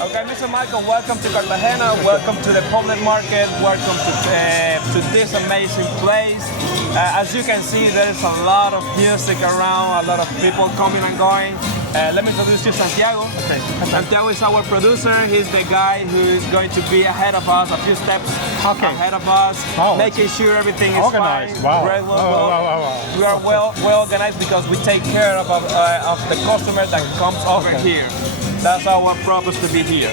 Okay, Mr. Michael, welcome to Cartagena. Welcome to the public market. Welcome to this amazing place. As you can see, there is a lot of music around, a lot of people coming and going. Let me introduce you Santiago. Okay. Santiago is our producer. He's the guy who is going to be ahead of us, a few steps ahead of us, making sure everything is organized. fine. Wow. Wow. We are well organized because we take care of the customer that comes over here. That's our purpose to be here.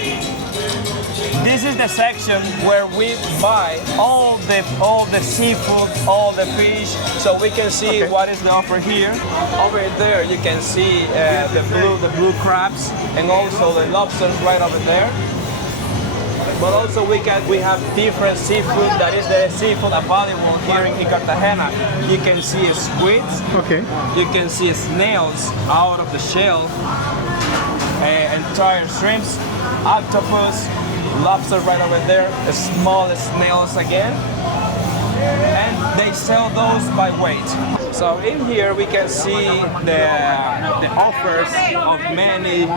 This is the section where we buy all the seafood, all the fish, so we can see what is the offer here. Over there, you can see the blue crabs and also the lobsters right over there. But also we have different seafood. That is the seafood available here in Cartagena. You can see squids. Okay. You can see snails out of the shell. Entire shrimps, octopus, lobster right over there, the small snails again, and they sell those by weight. So in here we can see the offers of many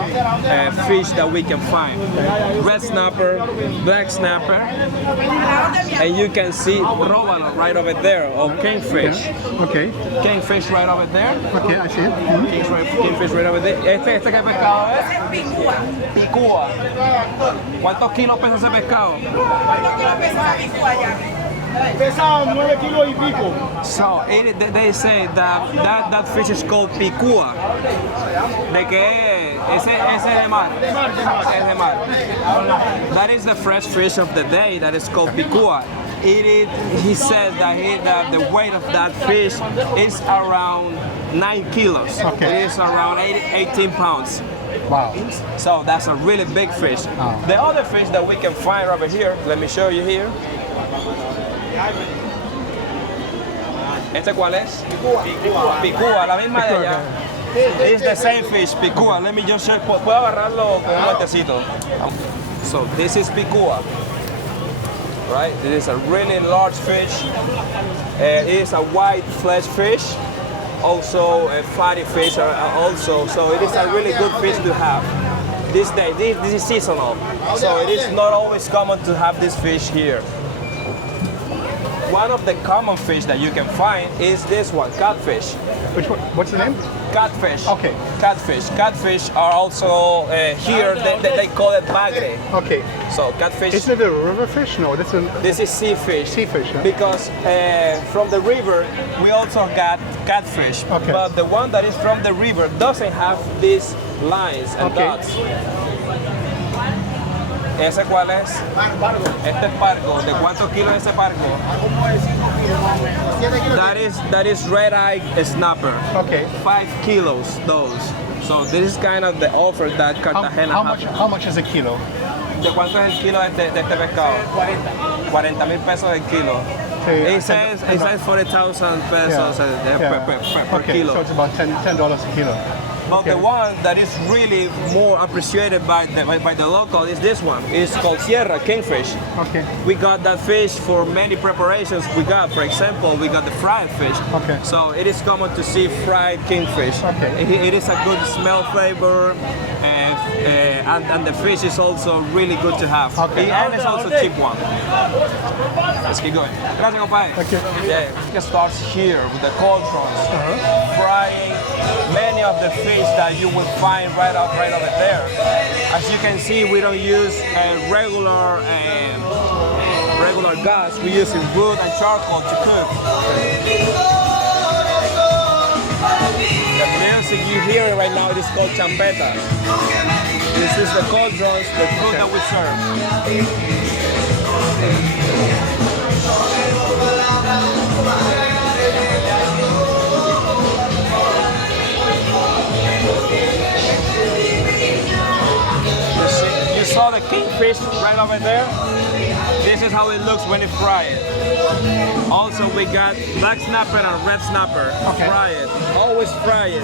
fish that we can find. Red snapper, black snapper, and you can see robalo right over there, or kingfish. Okay. Kingfish right over there. Okay, I see it. Kingfish right over there. ¿Este qué pescado es? Picúa. ¿Cuántos kilos pesa ese pescado? Pesa 9 kilos y pico. So they say that fish is called picúa. ¿De qué es? Ese es de mar. Es de mar. That is the fresh fish of the day. That is called picúa. He said that the weight of that fish is around 9 kilos. Okay. It is around 18 pounds. Wow. So that's a really big fish. Oh. The other fish that we can find over here, let me show you here. ¿Este cuál es? Picúa, la misma de allá. It's the same fish, picúa. Let me just show you. ¿Puedo agarrarlo con un guantecito? So this is picúa. Right? It is a really large fish. It is a white flesh fish. Also a fatty fish also. So it is a really good fish to have. This is seasonal. So it is not always common to have this fish here. One of the common fish that you can find is this one, catfish. Which one? What's the name? Catfish. Okay. Catfish. Catfish are also here. They call it bagre. Okay. So catfish. Isn't it a river fish? No, This is sea fish. Sea fish, yeah. Because from the river we also got catfish. Okay. But the one that is from the river doesn't have these lines and dots. ¿Ese cuál es? Este es pargo. ¿De cuántos kilos es ese pargo? That is red-eye snapper. Okay. 5 kilos, those. So this is kind of the offer that Cartagena has. How much is a kilo? ¿De cuánto es el kilo de este pescado? 40,000 pesos el kilo. It says 40,000 pesos per Okay, kilo. so it's about $10 a kilo. But the one that is really more appreciated by the local is this one. It's called Sierra Kingfish. Okay. We got that fish for many preparations. For example, we got the fried fish. Okay. So it is common to see fried kingfish. Okay. It is a good smell flavor, and the fish is also really good to have. Okay. And it's also a cheap one. Let's keep going. Gracias, compadre. Okay. Yeah. It starts here with the cauldrons, frying many of the fish that you will find right over there. As you can see, we don't use regular gas. We use wood and charcoal to cook. The music you hear right now is called champeta. This is the cauldrons, the food that we serve. You saw the kingfish right over there? This is how it looks when it's fried. Also, we got black snapper and red snapper. Fry it. Always fry it.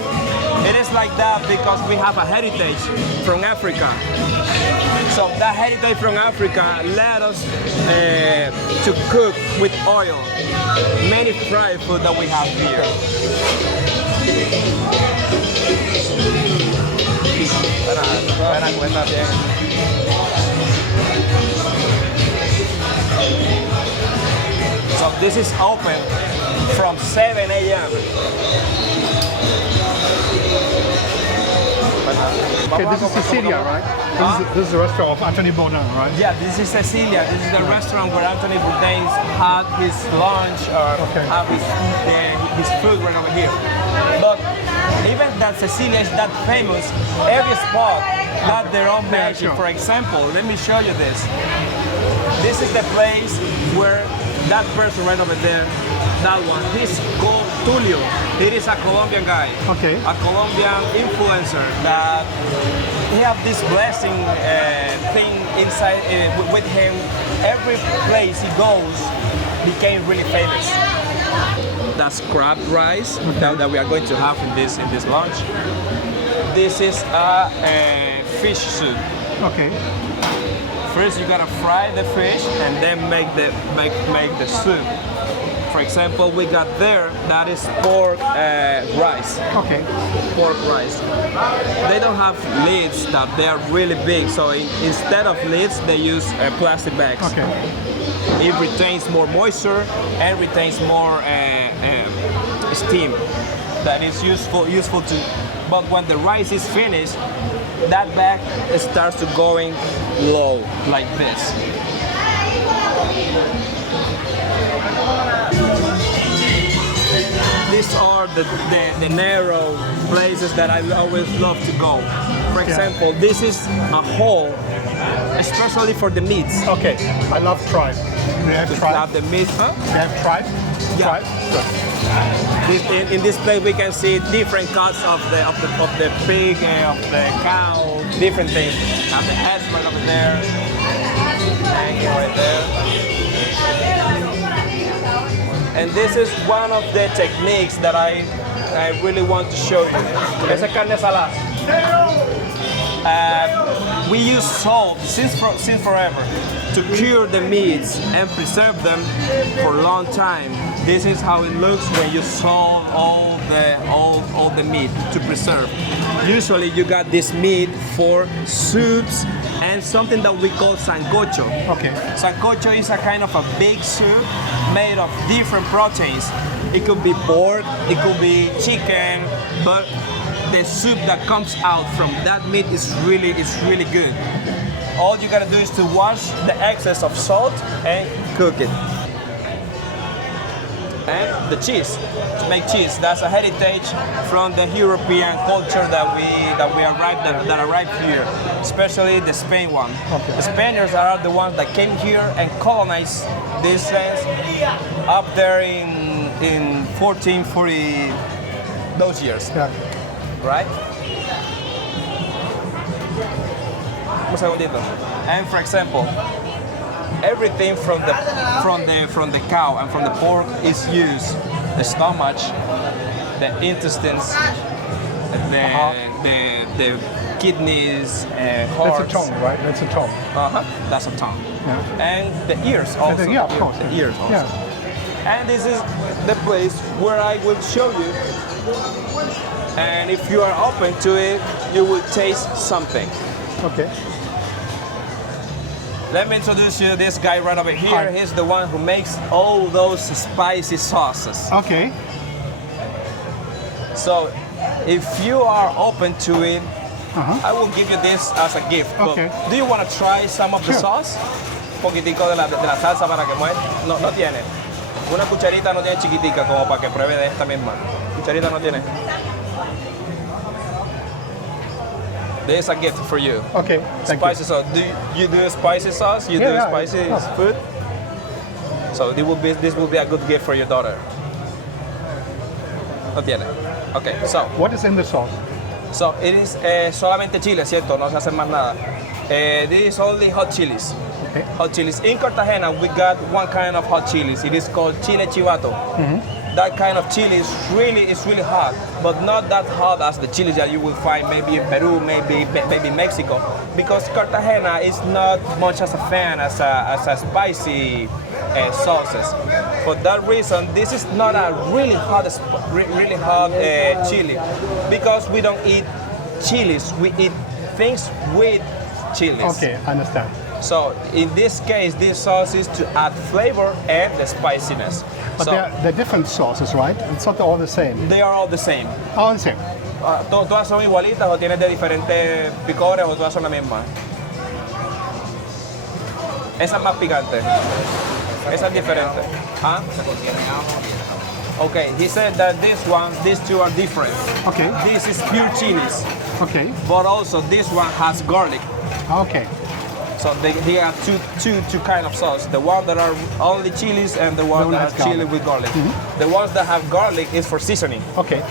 It is like that because we have a heritage from Africa. So that heritage from Africa led us to cook with oil. Many fried food that we have here. Buena cuenta bien. So this is open from 7 a.m. Okay, this is Cecilia, right? This is the restaurant of Anthony Bourdain, right? Yeah, this is Cecilia. This is the restaurant where Anthony Bourdain had his lunch or have his food right over here. But even that Cecilia is that famous, every spot got their own magic. sure. For example, let me show you this. This is the place where that person right over there, that one, he's called Tulio. He is a Colombian guy. Okay. A Colombian influencer that he have this blessing thing inside with him. Every place he goes became really famous. That's crab rice that we are going to have in this lunch. This is a fish soup. Okay. First, you gotta fry the fish and then make the soup. For example, we got there that is pork rice. Okay. Pork rice. They don't have lids that they are really big, so instead of lids, they use plastic bags. Okay. It retains more moisture and retains more steam. That is useful to. But when the rice is finished, that bag starts to going low like this. These are the narrow places that I always love to go. For example, this is a hall, especially for the meats. Okay. I love tribe. They have tribe. Have the meat. Huh? They have tribe. Yeah. Tribe. Good. In this place, we can see different cuts of the pig, of the cow, different things. Have the heads right over there, hanging right there. And this is one of the techniques that I really want to show you. Esa carne salada. We use salt since forever to cure the meats and preserve them for a long time. This is how it looks when you salt all the meat to preserve. Usually you got this meat for soups and something that we call sancocho. Okay. Sancocho is a kind of a big soup made of different proteins. It could be pork, it could be chicken, but the soup that comes out from that meat is really good. All you gotta do is to wash the excess of salt and cook it. And the cheese, to make cheese, that's a heritage from the European culture that arrived here, especially the Spain one. Okay. The Spaniards are the ones that came here and colonized this land up there in 1440, those years. Yeah. Right? Un segundito. And for example, everything from the cow and from the pork is used. The stomach, the intestines, the kidneys, hearts. That's a tongue, right? That's a tongue. That's a tongue. Yeah. And the ears also. Yeah, of course. The ears also. Yeah. And this is the place where I will show you. And if you are open to it, you will taste something. Okay. Let me introduce you to this guy right over here. Hi. He's the one who makes all those spicy sauces. Okay. So if you are open to it, Uh-huh. I will give you this as a gift. Okay. But do you want to try some of the Sure. sauce? Un poquitico de la salsa para que muestre. No tiene. Una cucharita no tiene chiquitica como para que pruebe de esta misma. Cucharita no tiene. This is a gift for you. Okay. Thank Spicy you. sauce. Do you do spicy sauce? You Yeah, do yeah, spicy yeah. food? So this will be a good gift for your daughter. No tiene. Okay, so What is in the sauce? it is solamente chile, ¿cierto? No se hace más nada. This is only hot chilies. Okay. Hot chilies. In Cartagena, we got one kind of hot chilies. It is called chile chivato. That kind of chili is really hot, but not that hot as the chilies that you will find maybe in Peru, maybe Mexico, because Cartagena is not much as a fan as a spicy sauces. For that reason, this is not a really hot chili, because we don't eat chilies. We eat things with chilies. Okay, I understand. So in this case, this sauce is to add flavor and the spiciness. But So they're different sauces, right? It's not all the same. they are all the same. All the same. Todas son igualitas o tienes de diferentes picores o todas son la misma. Esa es más picante. Esa es diferente. ¿Ah? Okay, he said that these two are different. Okay. This is pure chilies, Okay. but also this one has garlic. Okay. So they have two kind of sauce. The one that are only chilies and the one that has has chili garlic. with garlic. The ones that have garlic is for seasoning. Okay.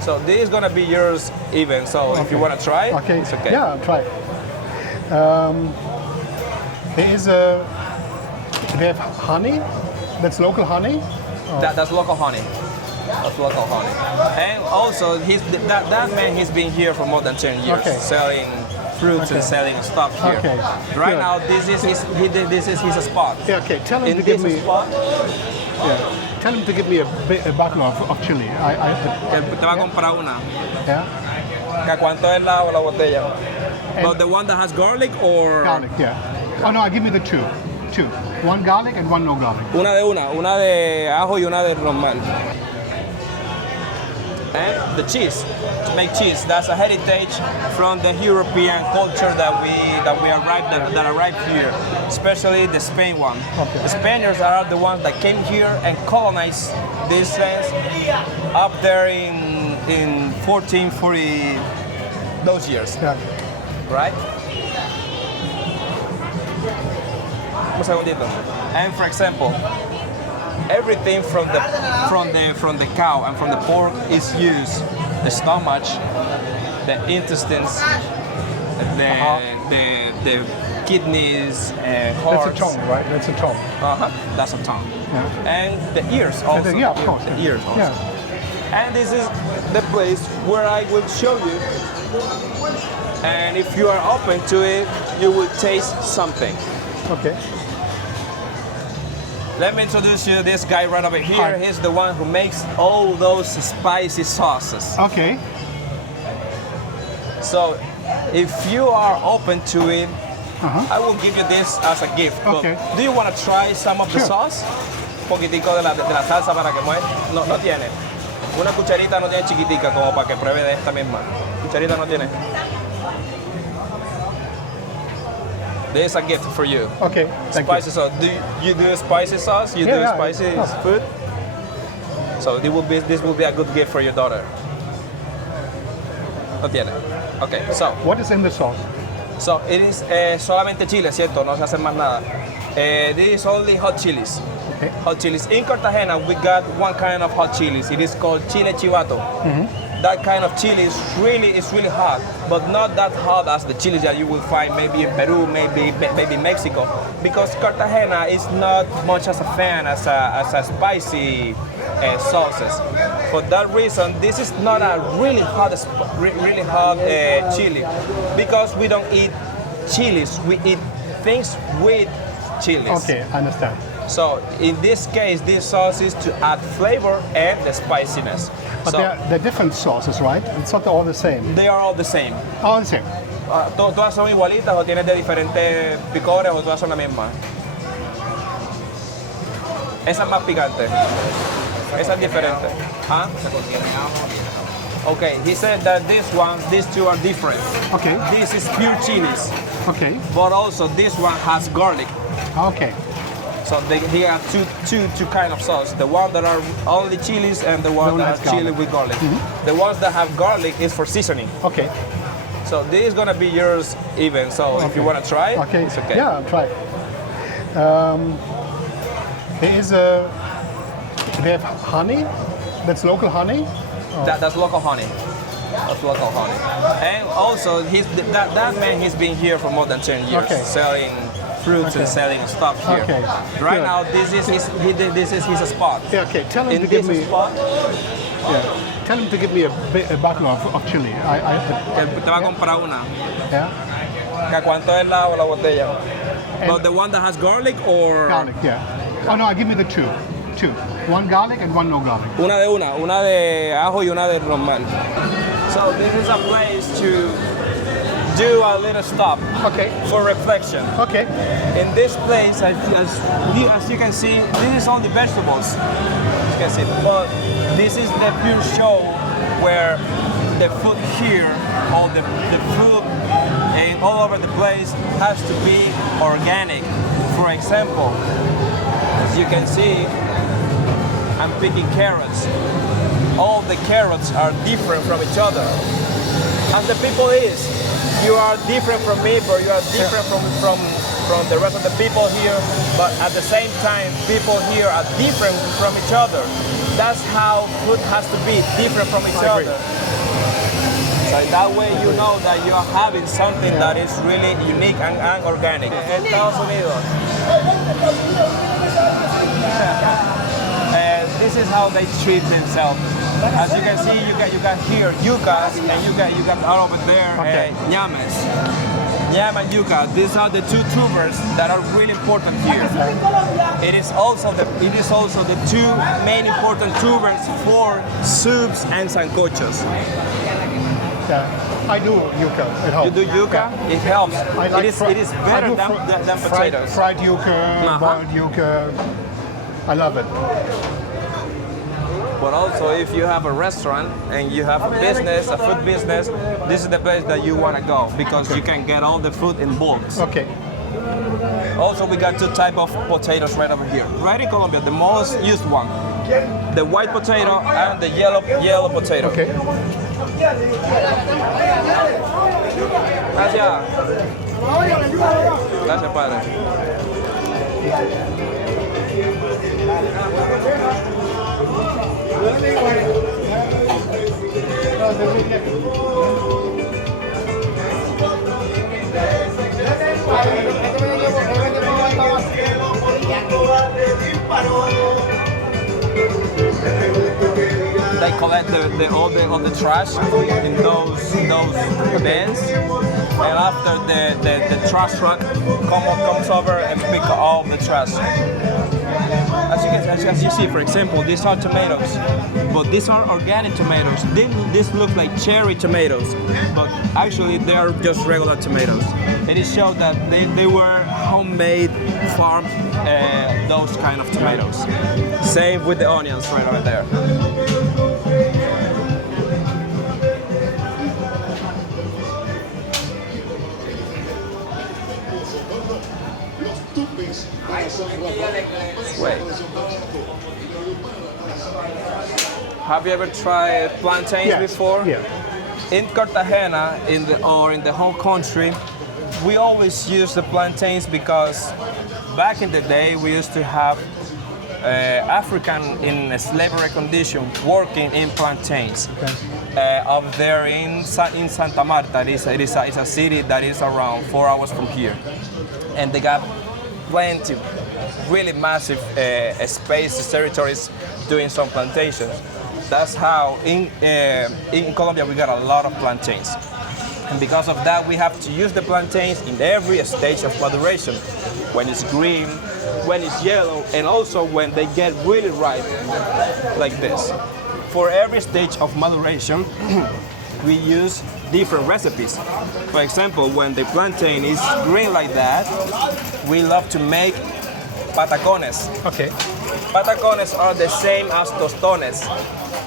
So this is gonna be yours even. So if you wanna try it, Okay. it's okay. Yeah, I'll try it. There is they have honey. That's local honey. That's local honey. That's local honey. And also, that man, he's been here for more than 10 years, Okay. selling fruits and selling stuff here. Okay, Right good. now, this is his spot. Yeah. Okay. Tell him In to give this me. spot, Yeah. Tell him to give me a bottle of chili. te va a comprar una. Yeah. ¿Que a cuánto es la botella? And- But the one that has garlic or Garlic. Yeah. Oh no! Give me the two. Two. One garlic and one no garlic. una de ajo y una de normal. And the cheese, to make cheese, that's a heritage from the European culture that arrived here, especially the Spain one. Okay. The Spaniards are the ones that came here and colonized this land up there in 1440 those years, Yeah. right? Un segundito. And for example, everything from the cow and from the pork is used. The stomach, the intestines, the kidneys, hearts. That's a tongue, right? That's a tongue. That's a tongue. Yeah. And the ears also. Yeah, of course. The ears also. Yeah. And this is the place where I will show you. And if you are open to it, you will taste something. Okay. Let me introduce you to this guy right over here. Hi. He's the one who makes all those spicy sauces. Okay. So if you are open to it, Uh-huh. I will give you this as a gift. But Okay. do you want to try some of the Sure. sauce? Un poquitico de la salsa para que muestre. No tiene. Una cucharita no tiene chiquitica como para que pruebe de esta misma. Cucharita no tiene. This is a gift for you. Okay. Thank Spicy sauce. Do you do spicy sauce? You do Yeah, spicy yeah. food? So this will be a good gift for your daughter. No tiene. Okay, so you. What is in the sauce? it is solamente chile, ¿cierto? No se hace más nada. This is only hot chilies. Okay. Hot chilies. In Cartagena, we got one kind of hot chilies. It is called chile chivato. That kind of chili is really hot, but not that hot as the chilies that you will find maybe in Peru, maybe Mexico, because Cartagena is not much as a fan as a spicy sauces. For that reason, this is not a really hot chili, because we don't eat chilies. We eat things with chilies. Okay, I understand. So in this case, this sauce is to add flavor and the spiciness. But So they're different sauces, right? It's not all the same. they are all the same. All the same. Todas son igualitas o tienes de diferentes picores o todas son la misma. Esa es más picante. Esa es diferente. ¿Ah? Okay, he said that these two are different. Okay. This is pure chilies, Okay. but also this one has garlic. Okay. So they have two kind of sauce. The one that are only chilies and the one one that has has chili garlic. with garlic. The ones that have garlic is for seasoning. Okay. So this is gonna be yours even. So if you wanna try it, Okay. it's okay. Yeah, I'll try it. There is they have honey. That's local honey. That's local honey. That's local honey. And also, that man, he's been here for more than 10 years, Okay. selling fruits and selling stuff here. Okay, Right good. now, this is his spot. Yeah. Okay. Tell him In to give this me. spot, Yeah. Tell him to give me a bottle of chili. te va a comprar una. Yeah. ¿Que a cuánto es la botella? And- But the one that has garlic or Garlic. Yeah. Oh no! Give me the two. Two. One garlic and one no garlic. una de ajo y una de normal. So this is a place to do a little stop Okay. for reflection. Okay. In this place, as you can see, this is only vegetables. As you can see, but this is the pure show where the food here, all the food and all over the place has to be organic. For example, as you can see, I'm picking carrots. All the carrots are different from each other. And the people is, you are different from me, but you are different from the rest of the people here, but at the same time, people here are different from each other. That's how food has to be, different from each other. So that way you know that you are having something that is really unique and organic. Estados Unidos. This is how they treat themselves. As you can see, you got here yucas, and you got out over there ñames. Yam and yuca. These are the two tubers that are really important here. It is also the two main important tubers for soups and sancochos. Yeah, I do yuca at home. You do yuca? Yeah. It helps. I like it is better than potatoes. Fried yuca, boiled yuca. I love it. But also, if you have a restaurant and you have a business, a food business, this is the place that you want to go because you can get all the food in bulks. Okay. Also, we got two types of potatoes right over here. Right in Colombia, the most used one, the white potato and the yellow potato. Okay. Gracias. Gracias, padre. They collect all the trash in those bins, and after the trash truck comes over and pick up all the trash. As you see, for example, these are tomatoes, but these are organic tomatoes. This looks like cherry tomatoes, but actually they are just regular tomatoes. It is shown that they were homemade farm, those kind of tomatoes. Same with the onions right over there. Wait. Have you ever tried plantains before? Yeah. In Cartagena, in the whole country, we always use the plantains because back in the day we used to have African in a slavery condition working in plantains. Okay. Up there in Santa Marta, it is a city that is around 4 hours from here, and they got plenty, really massive spaces, territories, doing some plantations. That's how in Colombia we got a lot of plantains. And because of that, we have to use the plantains in every stage of maduration. When it's green, when it's yellow, and also when they get really ripe, like this. For every stage of maduration, we use different recipes. For example, when the plantain is green like that, we love to make patacones. Okay. Patacones are the same as tostones.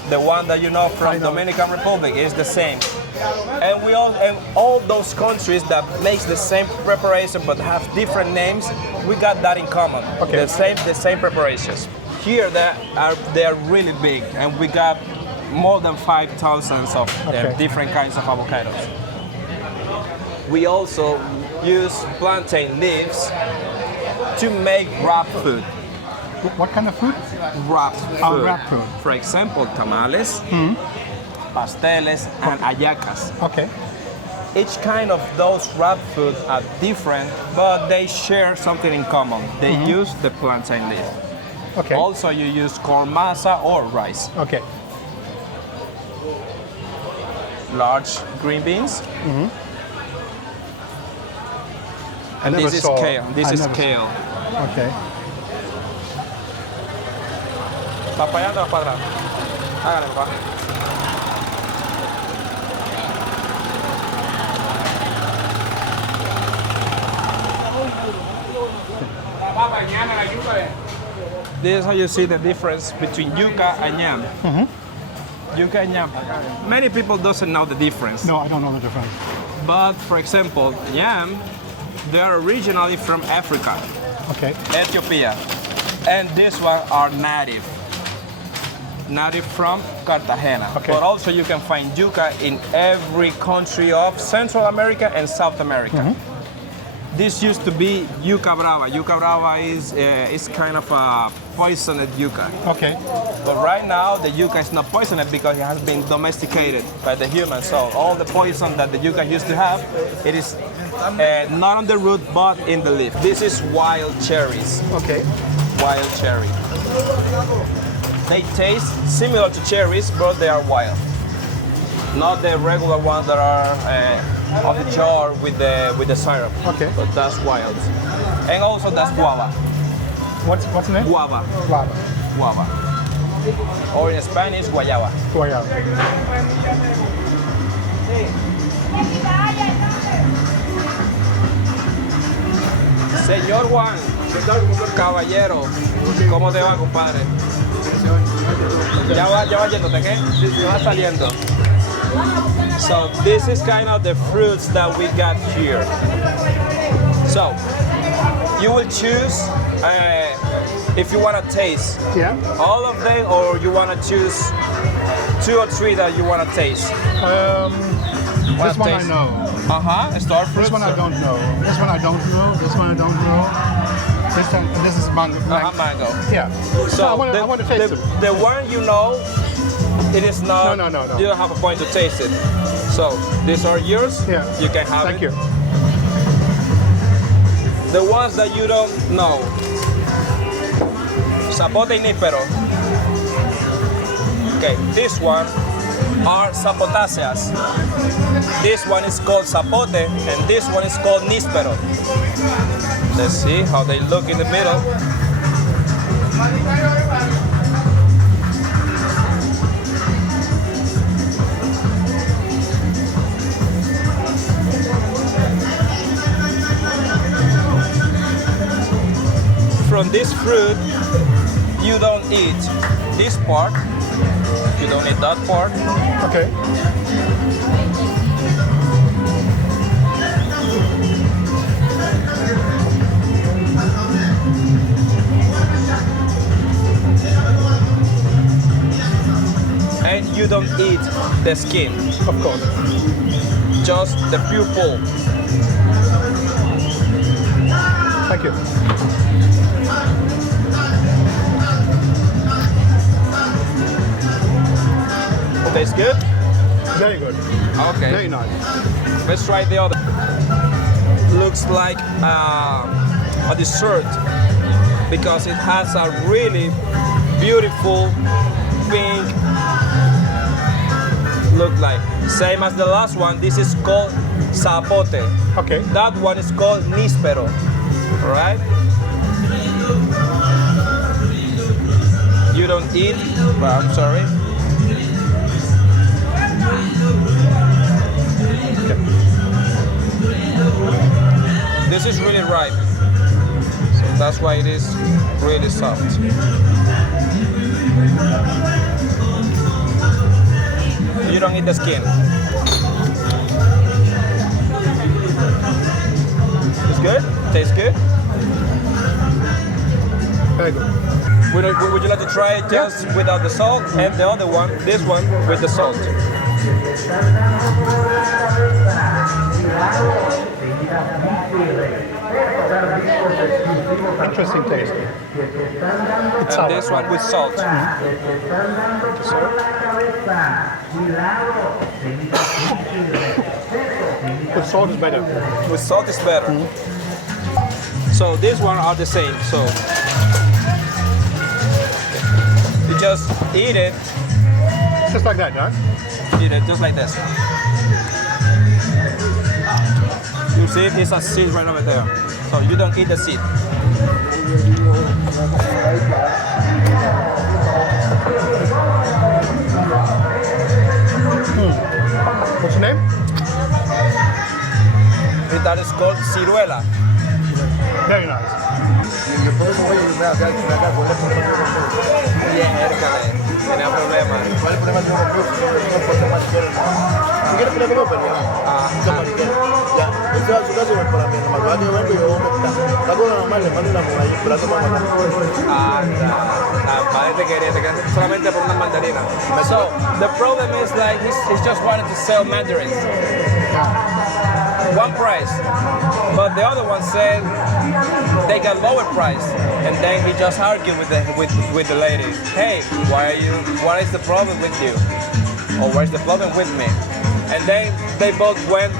The one that you know from Dominican Republic is the same. And all those countries that makes the same preparation but have different names, we got that in common. Okay. The same preparations. Here they are really big, and we got more than 5,000 of different kinds of avocados. We also use plantain leaves to make wrap food. What kind of food? Wrap food. Oh, wrap food. For example, tamales, pasteles, and hallacas. Okay. Each kind of those wrap food are different, but they share something in common. They use the plantain leaf. Okay. Also, you use corn masa or rice. Okay. Large green beans. And never this is saw- kale. This I is never- kale. Okay. ¿Papaya o para atrás? Hágale, papá. This is how you see the difference between yuca and yam. Yuca and yam. Many people doesn't know the difference. No, I don't know the difference. But for example, yam, they are originally from Africa, Okay. Ethiopia, and this one are native from Cartagena. Okay. But also you can find yuca in every country of Central America and South America. This used to be yuca brava. Yuca brava is kind of a poisoned yuca. Okay. But right now the yuca is not poisoned because it has been domesticated by the humans. So all the poison that the yuca used to have, it is not on the root but in the leaf. This is wild cherries. Okay. Wild cherry. They taste similar to cherries, but they are wild. Not the regular ones that are on the jar with the syrup. Okay. But that's wild. And also that's guava. What's the name? Guava. Guava. Guava. Or in Spanish, guayaba. Guayaba. Señor Juan, caballero, ¿cómo te va, compadre? Ya va yéndote, ¿qué? Ya va saliendo. So this is kind of the fruits that we got here. So you will choose if you want to taste all of them, or you want to choose 2 or 3 that you want to taste. This one I know. Star fruits. This one I don't know. This one I don't know. This one I don't know. This is mango. Mango. Yeah. So I want to taste it. The one you know, it is not. No. You don't have a point to taste it. So these are yours. Yeah. You can have Thank it. you. The ones that you don't know. Zapote y níspero. Okay, this one are zapotáceas. This one is called zapote, and this one is called níspero. Let's see how they look in the middle. From this fruit, you don't eat this part. You don't eat that part. Okay. And you don't eat the skin, Of course. just the pure pulp. Thank you. Tastes good? Very good. Okay. Very nice. Let's try the other. Looks like a dessert because it has a really beautiful pink look like. Same as the last one, this is called zapote. Okay. That one is called níspero. Alright? You don't eat, well, I'm sorry. This is really ripe, so that's why it is really soft. You don't eat the skin. It's good? Tastes good? Very good. Would you like to try it just without the salt, and the other one, this one, with the salt? Interesting taste. It's sour. And this one with salt. With salt is better. With salt is better. So these one are the same. So you just eat it. Just like that, right? Eat it just like this. You see, it's a seed right over there. So you don't eat the seed. What's your name? That is called ciruela. Very nice. Y es Hércules, tenía problemas. ¿Cuál es el problema que uno si quieres que le como, pero ya, usted va a su casa y va para mí, normal, va que yo vengo y yo está con normal, le mando una mujer y plato para matar. Parece que quería solamente por una mandarina. So, the problem is like he's just wanted to sell mandarins. One price, but the other one said they got lower price, and then he just argued with the lady. Hey, what is the problem with you, or what is the problem with me? And then they both went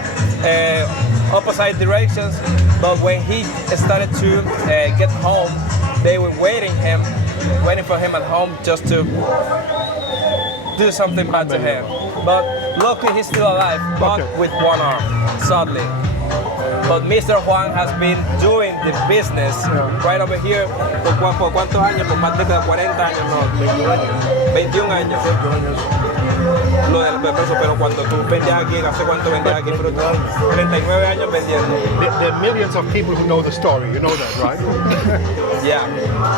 opposite directions. But when he started to get home, they were waiting for him at home just to do something bad to him. But luckily he's still alive, but with one arm, sadly. But Mr. Juan has been doing the business right over here por cuántos años, por más de 40 años, no, 21 años. Lo del peso, pero cuando tú vendías aquí, ¿hace cuánto vendías aquí fruta? 39 años vendiendo. There are millions of people who know the story. You know that, right? Yeah.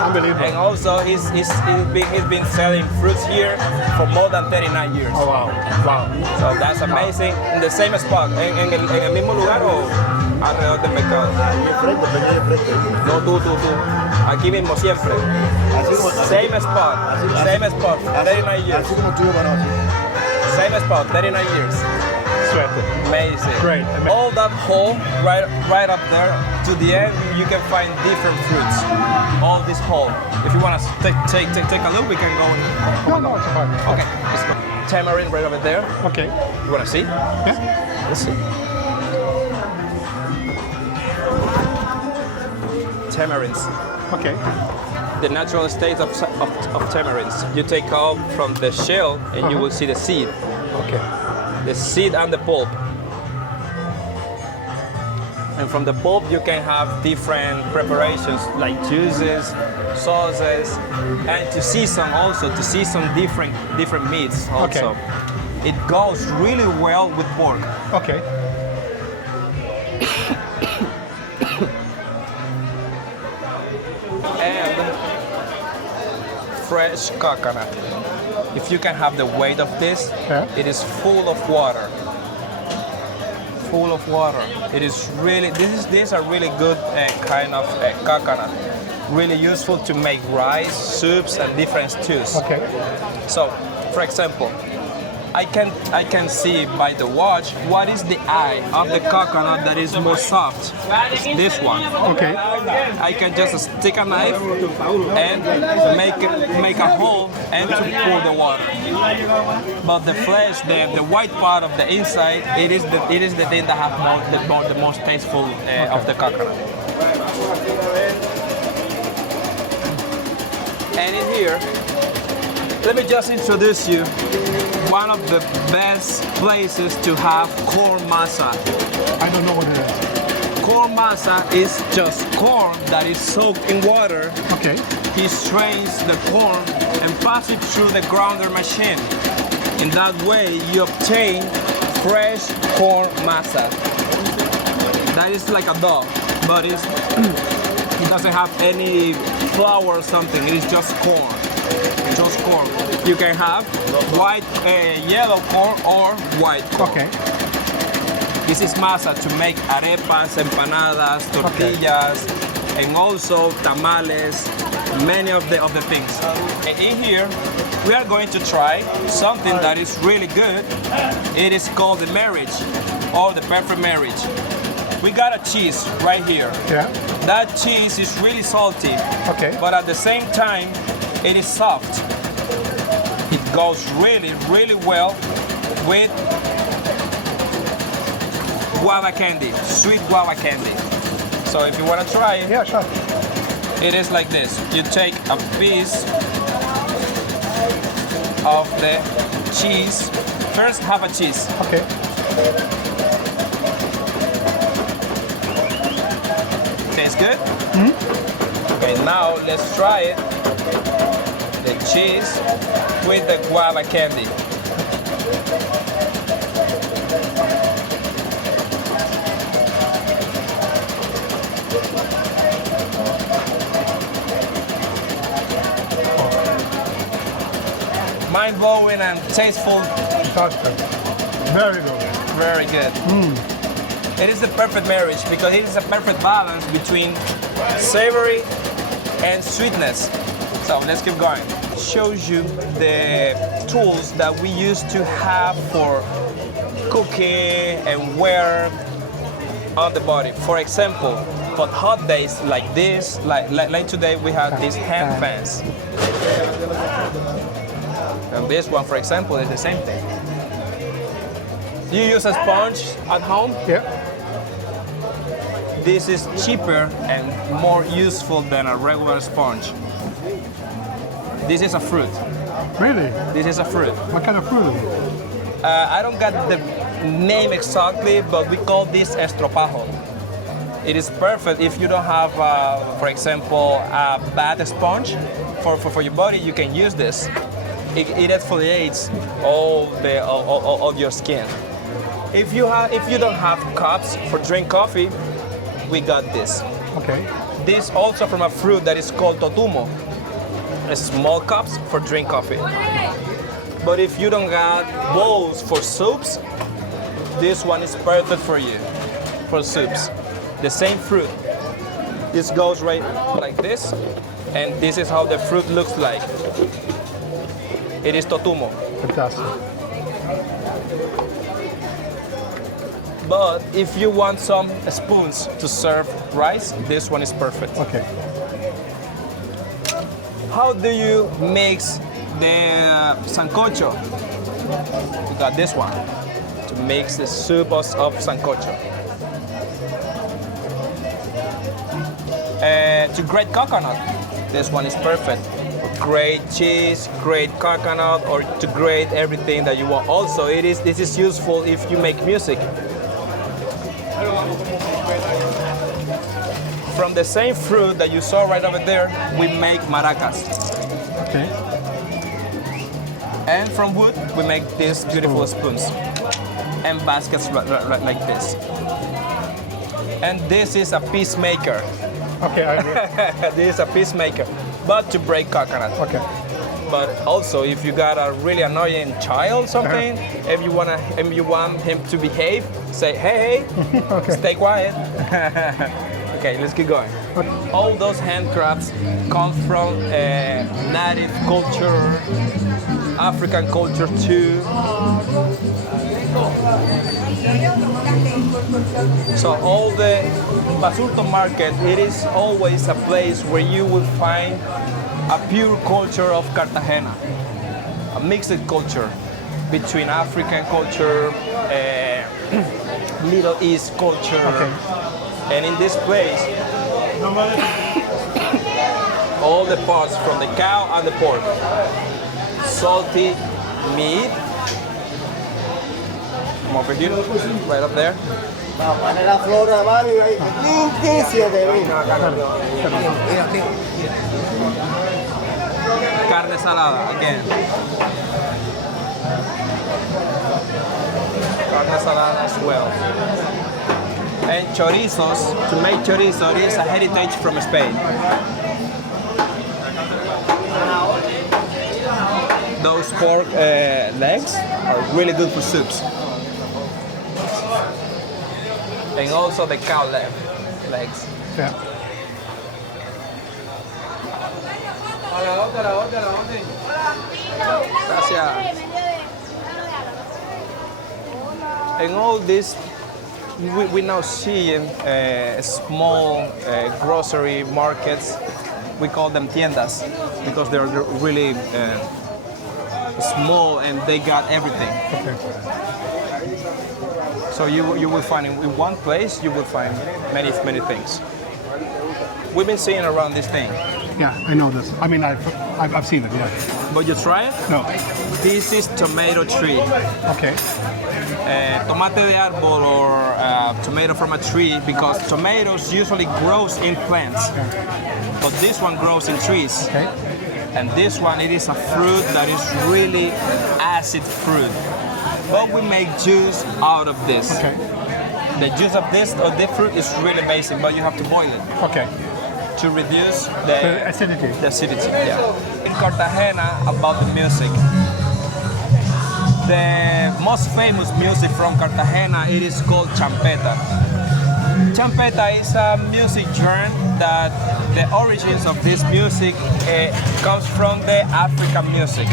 Unbelievable. And also he's been selling fruits here for more than 39 years. Oh wow, wow. So that's amazing. In the same spot, en el mismo lugar o alrededor del mercado. No, tú. Aquí mismo siempre. Same spot, 39 years. Así como tú y para Same spot, 39 years. Suerte. Amazing. Great. All that hole right up there to the end, you can find different fruits. All this hole. If you want to take a look, we can go. No, it's fine. Okay, let's go. Tamarind right over there. Okay. You want to see? Yeah. Let's see. Tamarinds. Okay. The natural state of tamarinds. You take out from the shell and you will see the seed. Okay. The seed and the pulp. And from the pulp you can have different preparations like juices, sauces, and to season different meats also. Okay. It goes really well with pork. Okay. And fresh coconut. If you can have the weight of this, it is full of water. Full of water. It is really, these are really good kind of coconut. Really useful to make rice, soups, and different stews. Okay. So, for example, I can see by the watch what is the eye of the coconut that is more soft. This one. Okay. I can just stick a knife and make a hole and to pour the water. But the flesh, the white part of the inside, it is the thing that has the most tasteful of the coconut. And in here, let me just introduce you one of the best places to have corn masa. I don't know what it is. Corn masa is just corn that is soaked in water. Okay. He strains the corn and passes it through the grinder machine. In that way, you obtain fresh corn masa. That is like a dough, but it doesn't have any flour or something. It is just corn. Just corn. You can have white, yellow corn or white corn. Okay. This is masa to make arepas, empanadas, tortillas, and also tamales, many of the things. And in here, we are going to try something that is really good. It is called the marriage, or the perfect marriage. We got a cheese right here. Yeah. That cheese is really salty, Okay. but at the same time, it is soft. It goes really, really well with guava candy, sweet guava candy. So if you want to try it, Yeah, sure. it is like this. You take a piece of the cheese. First, have a cheese. Okay. Tastes good? Okay, now let's try it. The cheese with the guava candy. mind-blowing and tasteful. Fantastic. Very good. Very good. It is the perfect marriage because it is a perfect balance between savory and sweetness. So let's keep going. Shows you the tools that we used to have for cooking and wear on the body. For example, for hot days like this, like today, we have these hand fans. And this one, for example, is the same thing. You use a sponge at home? Yeah. This is cheaper and more useful than a regular sponge. This is a fruit. Really? This is a fruit. What kind of fruit? I don't get the name exactly, but we call this estropajo. It is perfect if you don't have, for example, a bad sponge for your body. You can use this. It exfoliates all your skin. If you don't have cups for drink coffee, we got this. Okay. This also from a fruit that is called totumo. Small cups for drink coffee. But if you don't got bowls for soups, this one is perfect for you, for soups. The same fruit. This goes right like this, and this is how the fruit looks like. It is totumo. Fantastic. But if you want some spoons to serve rice, this one is perfect. Okay. How do you mix the sancocho? We got this one to mix the soup of sancocho. To grate coconut, this one is perfect. Grate cheese, grate coconut, or to grate everything that you want. Also, this is useful if you make music. From the same fruit that you saw right over there, we make maracas. Okay. And from wood, we make these beautiful spoons and baskets like this. And this is a peacemaker. Okay. This is a peacemaker, but to break coconut. Okay. But also, if you got a really annoying child, something, if you want him to behave, say, hey, Okay. stay quiet. Okay, let's keep going. All those handcrafts come from native culture, African culture too. So all the Barzuto market, it is always a place where you will find a pure culture of Cartagena, a mixed culture between African culture, Middle East culture. Okay. And in this place, all the parts from the cow and the pork, salty meat. Come over here, right up there. La flora va limpicia de vino. Carne salada, again. Carne salada as well. And chorizos. To make chorizo, it is a heritage from Spain. Those pork legs are really good for soups. And also the cow legs. Yeah. Gracias. And all this, we now see in small grocery markets. We call them tiendas because they're really small and they got everything. Okay. So you will find in one place you will find many things. We've been seeing around this thing. Yeah, I know this. I mean, I've seen it. Yeah. But you try it? No. This is tomato tree. Okay. Tomate de árbol or tomato from a tree because tomatoes usually grows in plants. But this one grows in trees. Okay. And this one, it is a fruit that is really acid fruit. But we make juice out of this. Okay. The juice of this fruit is really basic, but you have to boil it Okay. to reduce The acidity. the acidity. Yeah. In Cartagena, about the music. the most famous music from Cartagena, it is called champeta. Champeta is a music genre that the origins of this music comes from the African music.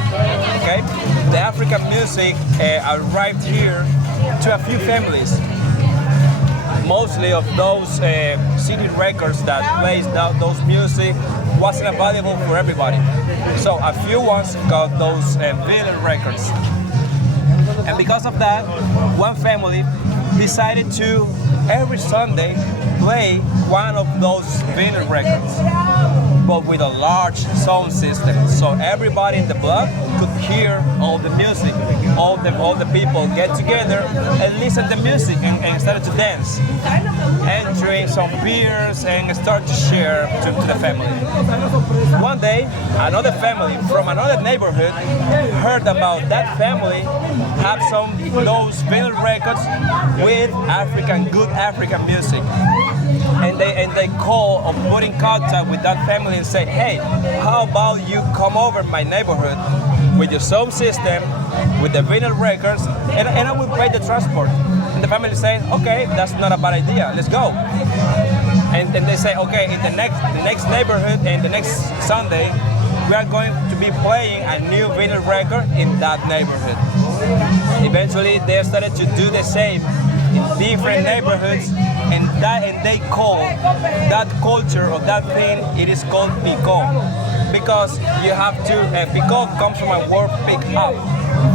Okay, the African music arrived here to a few families. Mostly of those CD records that plays those music wasn't available for everybody. So a few ones got those vinyl records. And because of that, one family decided to every Sunday play one of those vinyl records, but with a large sound system, so everybody in the block could hear all the music. All the people get together and listen to music and started to dance and drink some beers and start to share to the family. One day, another family from another neighborhood heard about that family have some those vinyl records with good African music. And they call or put in contact with that family and say, hey, how about you come over my neighborhood with your sound system, with the vinyl records, and I will pay the transport. And the family says, okay, that's not a bad idea, let's go. And they say, okay, in the next neighborhood and the next Sunday, we are going to be playing a new vinyl record in that neighborhood. Eventually, they started to do the same in different neighborhoods, and they call that culture or that thing, it is called picot, because you have to picot comes from a word pick up,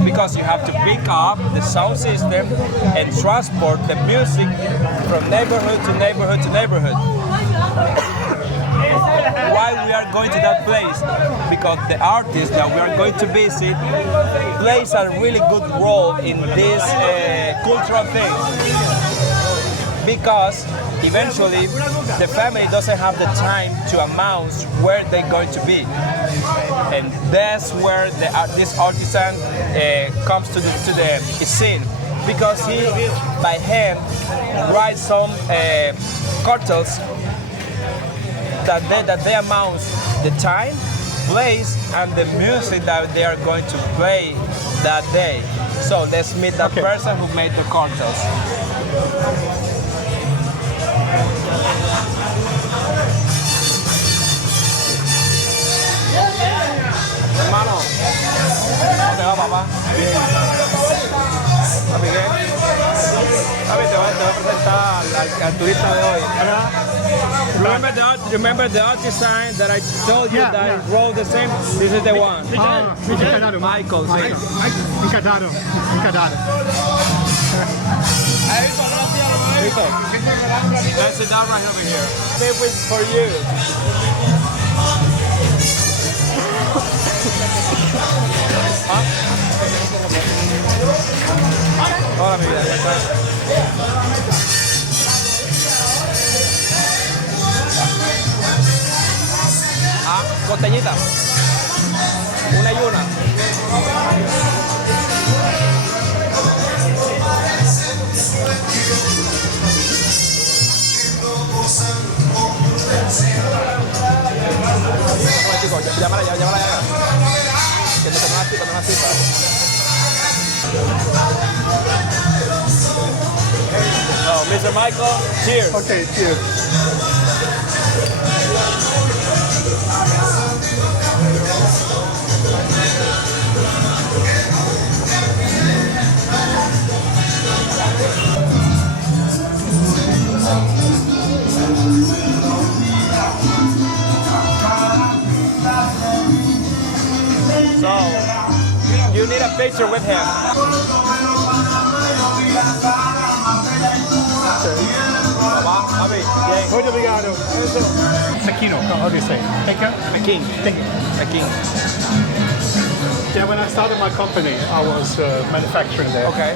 because you have to pick up the sound system and transport the music from neighborhood to neighborhood to neighborhood. Why we are going to that place? Because the artist that we are going to visit plays a really good role in this cultural thing. Because eventually the family doesn't have the time to announce where they're going to be, and that's where this artisan comes to the scene, because he by hand writes some cartels that they announce the time, place, and the music that they are going to play that day. So let's meet that person who made the cartels. Hermano, ¿cómo te va, papá? Bien. Papi, ¿qué? Papi, te voy a presentar al turista de hoy. Remember the artisan that I told you that wrote the same? This is the one. Michael. Encantado. Let's sit down right over here. Favorite for you. Hola, mi vida, ¿qué tal? Botellita. Una y una. Llámala ya. Que no te una cita. Oh, Mr. Michael, cheers. Okay, cheers. So, you need a picture with him. Muito obrigado. Aquino, how do you say? Akin. Yeah, when I started my company, I was manufacturing there. Okay.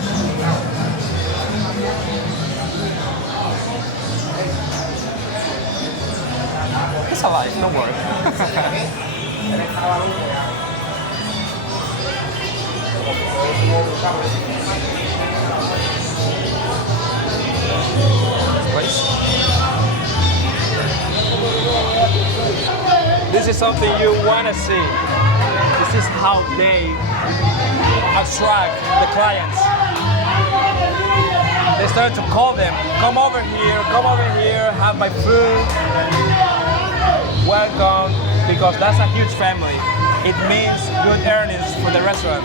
It's alive, don't worry. This is something you want to see. This is how they attract the clients. They started to call them, come over here, have my food, welcome, because that's a huge family. It means good earnings for the restaurant.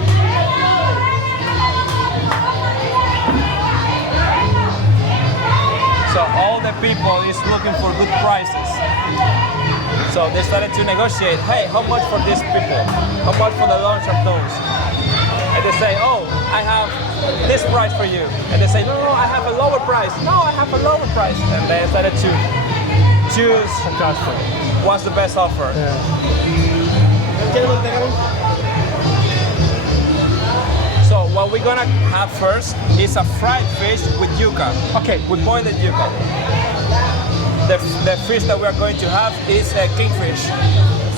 So all the people is looking for good prices. So they started to negotiate, hey, how much for these people? How much for the lunch of those? And they say, oh, I have this price for you. And they say, no, I have a lower price. No, I have a lower price. And they started to choose what's the best offer. So what we're gonna have first is a fried fish with yuca. Okay. With boiled yuca. The fish that we are going to have is a kingfish,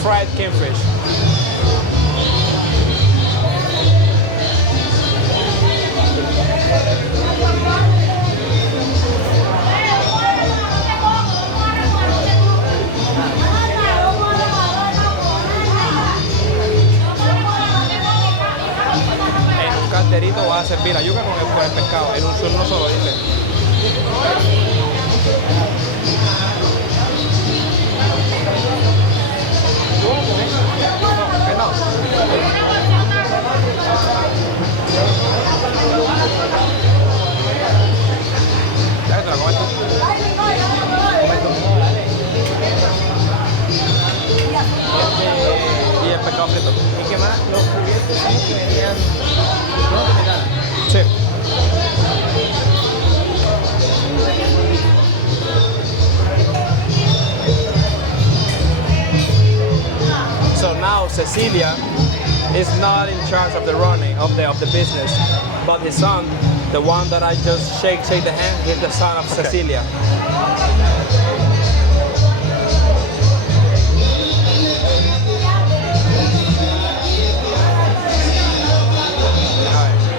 fried kingfish. En un calderito vas a servir la yuca con el pescado, en uno solo, dice. Ya te la comes tú. Y el pescado frito. ¿Y qué más? Los cubiertos son los que venían. Sí. So now Cecilia is not in charge of the running of the business, but his son, the one that I just shake the hand, is the son of Cecilia.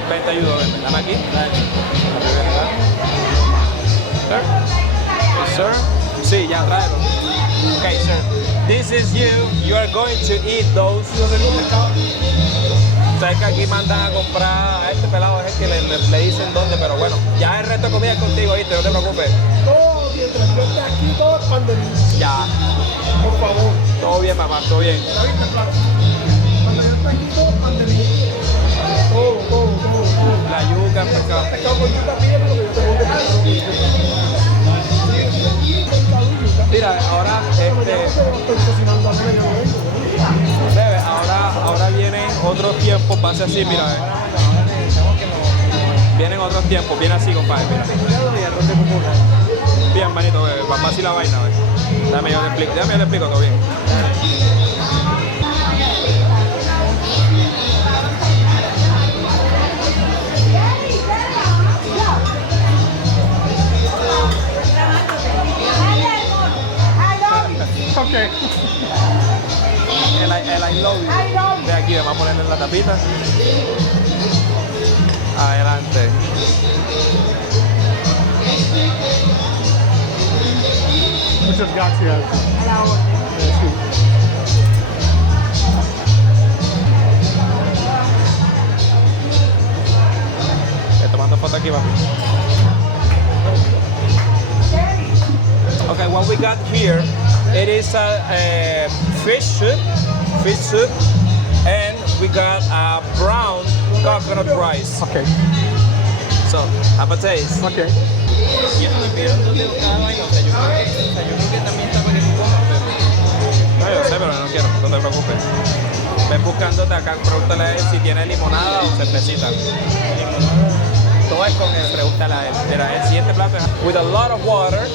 Ven, te ayudo, ven. Dame aquí. Sir? Yes, sir? Sí, ya tráelo. Okay, sir. This is you. You are going to eat those. Sabes que aquí mandan a comprar a este pelado, es el que le dicen dónde, pero bueno, ya el resto de comida es contigo, ¿viste? No te preocupes. Todo, mientras yo esté aquí, todo es pandemia. Ya. Por favor. Todo bien, papá, todo bien. ¿La viste, Plato? Cuando yo esté aquí, todo es pandemia. Todo. La yuca, el pescado. Pescado con yuca, pídeme lo que yo tengo que hacer. Mira, ahora bebe, ahora vienen otros tiempos, pase así, mira. Vienen otros tiempos, viene así, compadre, mira. Bien, manito, bebe, va así la vaina, bebe. Dame yo le explico todo bien. Okay. El I love you. De aquí, vamos a ponerle en la tapita. Adelante. Muchas gracias. Estoy tomando foto aquí, papi. Okay, what we got here, it is a fish soup, and we got a brown coconut rice. Okay. So, have a taste. Okay. Y esto me piden cada vaina, o sea, yo creo que también está para que tú comas, pero... No, yo sé, pero no quiero, no te preocupes. Ven buscándote acá, pregúntale a él si tiene limonada o cervecita. Todo es con él, pregúntale a él. Mira, el siguiente plato es with a lot of water,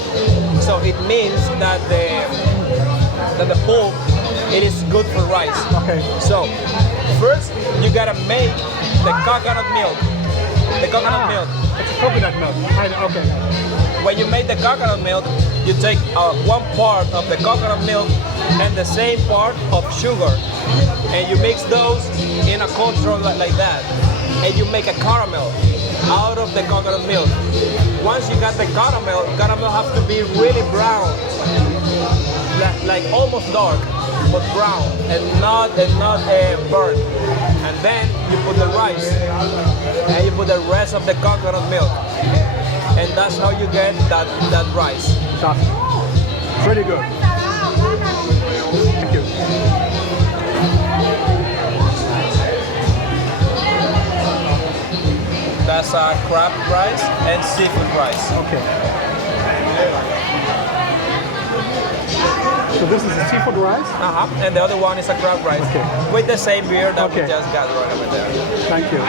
so it means that the pulp, it is good for rice. Okay. So, first you gotta make the coconut milk. The coconut milk. It's coconut milk. Okay. When you make the coconut milk, you take one part of the coconut milk and the same part of sugar, and you mix those in a cauldron like that, and you make a caramel out of the coconut milk. Once you got the caramel has to be really brown, like almost dark, but brown, and not burnt. And And then you put the rice, and you put the rest of the coconut milk, and that's how you get that rice. That's pretty good. Thank you. That's crab rice and seafood rice. Okay. So this is the seafood rice? And the other one is a crab rice with the same beer that we just got right over there. Thank you.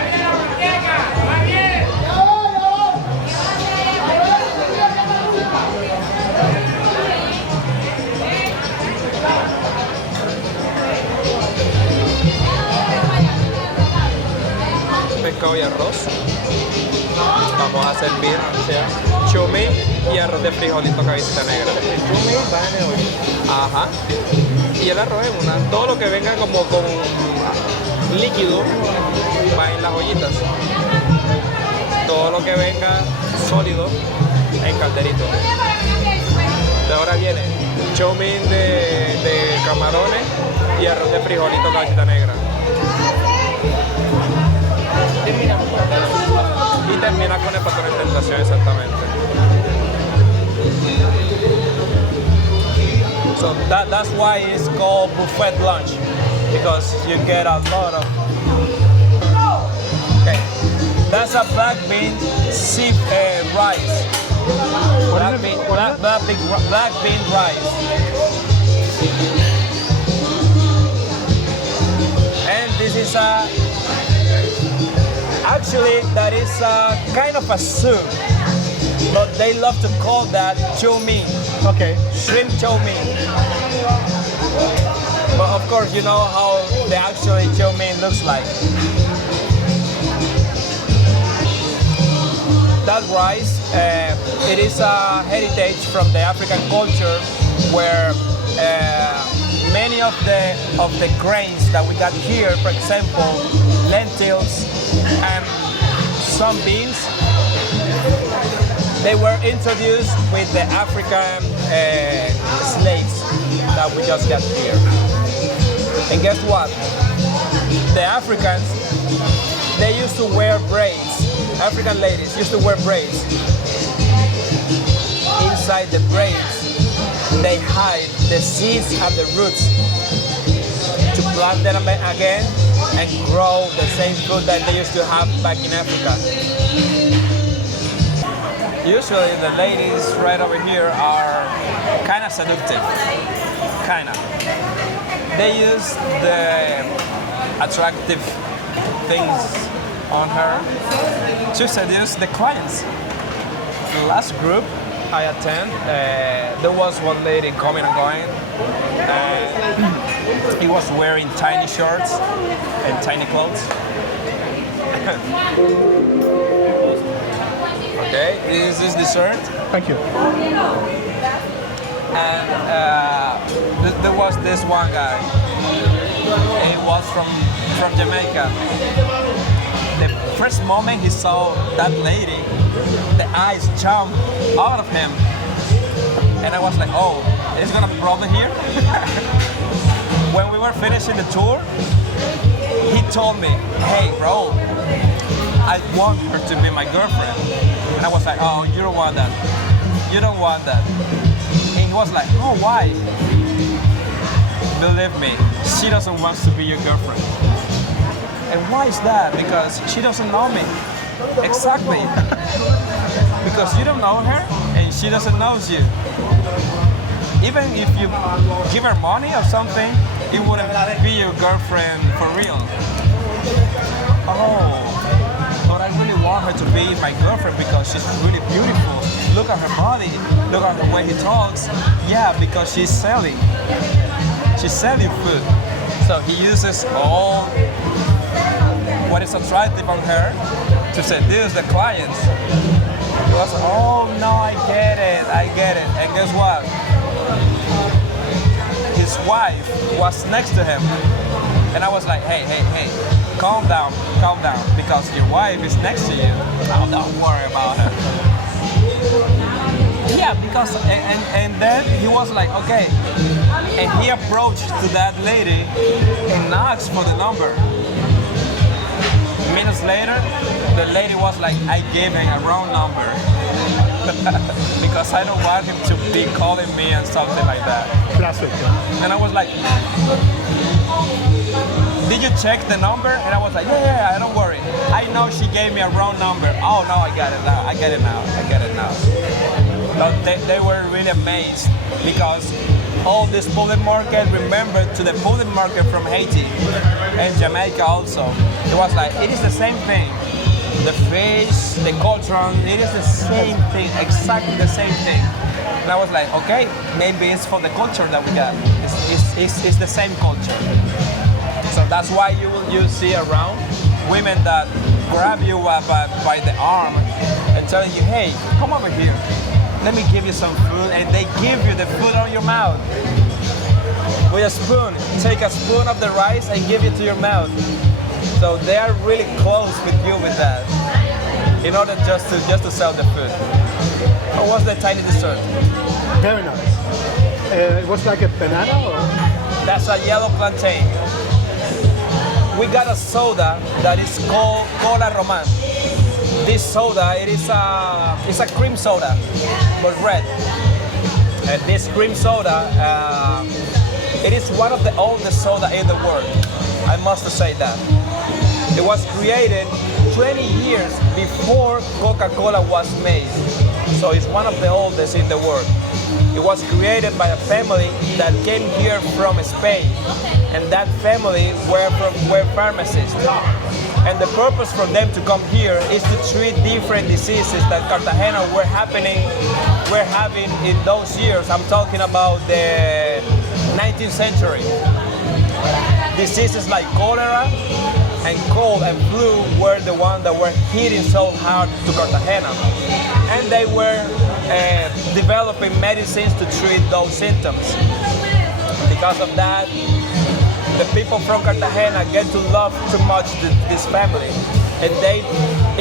Pescado y arroz. Vamos a servir chumi y arroz de frijolito cabecita negra. Chumi va en el hoyo. Ajá. Y el arroz en una. Todo lo que venga como con líquido va en las ollitas. Todo lo que venga sólido en calderito. De ahora viene chumi de camarones y arroz de frijolito cabecita negra. Y termina con el patrón de tentación, exactamente. So that's why it's called buffet lunch, because you get a lot of. Okay, that's a black bean rice. Black bean rice. And this is a. Actually, that is kind of a soup, but they love to call that chow mein. Okay. Shrimp chow mein. But of course, you know how the actual chow mein looks like. That rice, it is a heritage from the African culture, where many of the grains that we got here, for example, lentils and some beans, they were introduced with the African slaves that we just got here. And guess what? The Africans, they used to wear braids. African ladies used to wear braids. Inside the braids, they hide the seeds and the roots to plant them again and grow the same food that they used to have back in Africa. Usually the ladies right over here are kind of seductive, kind of. They use the attractive things on her to seduce the clients. The last group I attend, there was one lady coming and going. He was wearing tiny shorts and tiny clothes. Okay, this is dessert. Thank you. And there was this one guy. He was from Jamaica. The first moment he saw that lady, the eyes jumped out of him. And I was like, oh, is gonna be a problem here? When we were finishing the tour, he told me, hey bro, I want her to be my girlfriend. And I was like, oh, you don't want that. You don't want that. And he was like, oh, why? Believe me, she doesn't want to be your girlfriend. And why is that? Because she doesn't know me. Exactly. Because you don't know her and she doesn't know you. Even if you give her money or something, it wouldn't be your girlfriend for real. Oh, but I really want her to be my girlfriend because she's really beautiful. Look at her body, look at the way he talks. Yeah, because she's selling. She's selling food. So he uses all what is attractive on her to seduce the clients. He was, oh no, I get it. And guess what? His wife was next to him. And I was like, hey, calm down, because your wife is next to you. Oh, don't worry about her. Yeah, because, and then he was like, okay. And he approached to that lady and asked for the number. Minutes later, the lady was like, I gave him a wrong number. Because I don't want him to be calling me and something like that. Classic. And I was like, did you check the number? And I was like, yeah, don't worry. I know she gave me a wrong number. Oh, no, I got it now. I get it now. But they were really amazed because all this public market, remember to the public market from Haiti and Jamaica also. It was like, it is the same thing. The fish, the culture, it is the same thing, exactly the same thing. And I was like, okay, maybe it's for the culture that we got. It's the same culture. So that's why you see around women that grab you by the arm and telling you, hey, come over here. Let me give you some food, and they give you the food on your mouth. With a spoon, take a spoon of the rice and give it to your mouth. So they are really close with you with that, in order just to sell the food. What was the tiny dessert? Very nice. It was like a banana or? That's a yellow plantain. We got a soda that is called Cola Roman. This soda, it's a cream soda, but red. And this cream soda, it is one of the oldest soda in the world. I must say that. It was created 20 years before Coca-Cola was made. So it's one of the oldest in the world. It was created by a family that came here from Spain. And that family were pharmacists. And the purpose for them to come here is to treat different diseases that Cartagena were having in those years. I'm talking about the 19th century. Diseases like cholera and cold and flu were the ones that were hitting so hard to Cartagena. And they were developing medicines to treat those symptoms. Because of that, the people from Cartagena get to love too much this family. And they,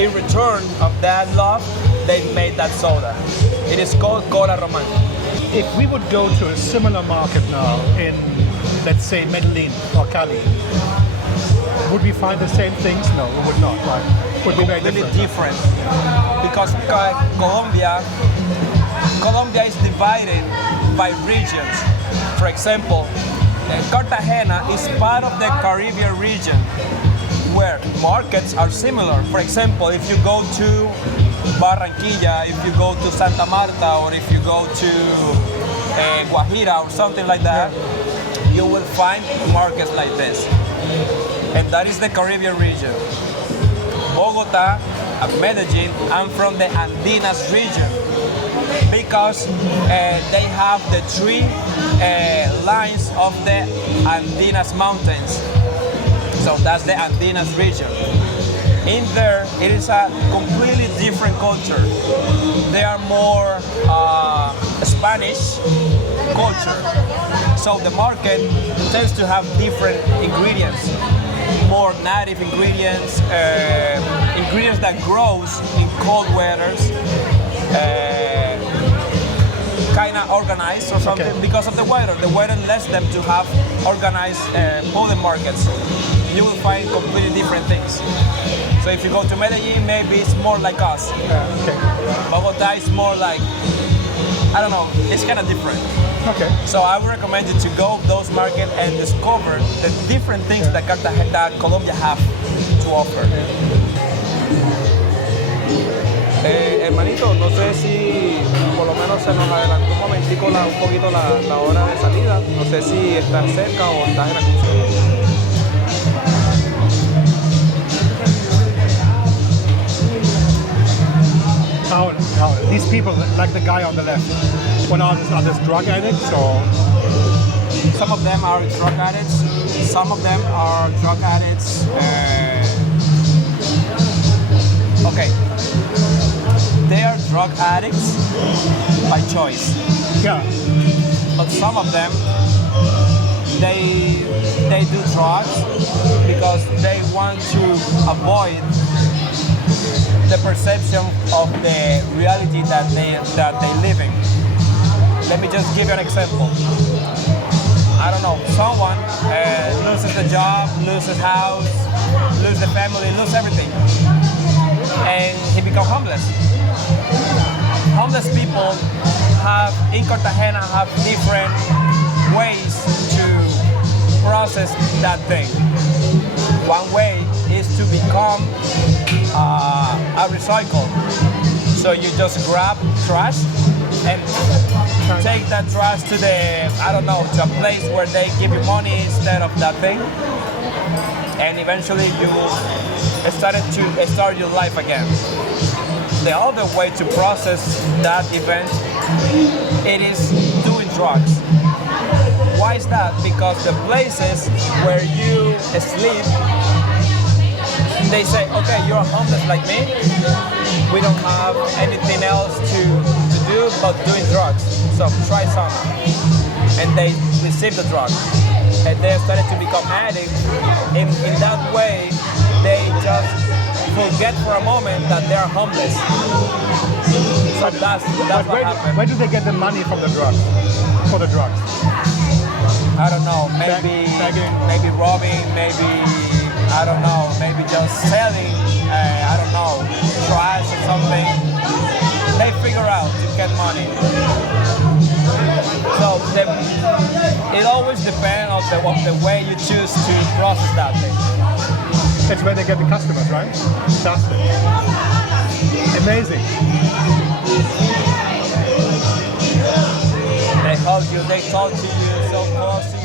in return of that love, they made that soda. It is called Cola Roman. If we would go to a similar market now in, let's say, Medellin or Cali, would we find the same things? No, we would not, right? Would be very different. Because Colombia is divided by regions. For example, Cartagena is part of the Caribbean region where markets are similar. For example, if you go to Barranquilla, if you go to Santa Marta, or if you go to Guajira or something like that, you will find markets like this. And that is the Caribbean region. Bogota, Medellin, I'm from the Andinas region because they have the three lines of the Andinas mountains. So that's the Andinas region. In there, it is a completely different culture. They are more Spanish culture. So the market tends to have different ingredients, more native ingredients, ingredients that grows in cold weathers, kind of organized or something because of the weather. The weather lets them to have organized public markets. You will find completely different things. So if you go to Medellin, maybe it's more like us. Bogota is more like, I don't know, it's kind of different. So I would recommend you to go to those markets and discover the different things that Colombia have to offer. Hermanito, no sé si por lo menos se nos adelantó un momentico un poquito la hora de salida. No sé si estás cerca o estás en la cocina. These people, like the guy on the left, are these drug addicts or? Some of them are drug addicts. Some of them are drug addicts. Okay. They are drug addicts by choice. Yeah. But some of them, they do drugs because they want to avoid the perception of the reality that they live in. Let me just give you an example. I don't know, someone loses the job, loses house, loses the family, loses everything, and he becomes homeless. Homeless people in Cartagena have different ways to process that thing. One way is to become a recycle. So you just grab trash and take that trash to to a place where they give you money instead of that thing. And eventually you start your life again. The other way to process that event, it is doing drugs. Why is that? Because the places where you sleep, they say, okay, you're homeless like me. We don't have anything else to do but doing drugs. So try some. And they receive the drug. And they started to become addicts. In that way, they just forget for a moment that they are homeless. So that's what happened. Where do they get the money from the drugs? For the drugs? I don't know. Maybe robbing. Maybe I don't know. Maybe just selling. I don't know, trash or something. They figure out to get money. So it always depends on the way you choose to process that thing. It's where they get the customers, right? That's it. Amazing. They hug you, they talk to you, so close to you.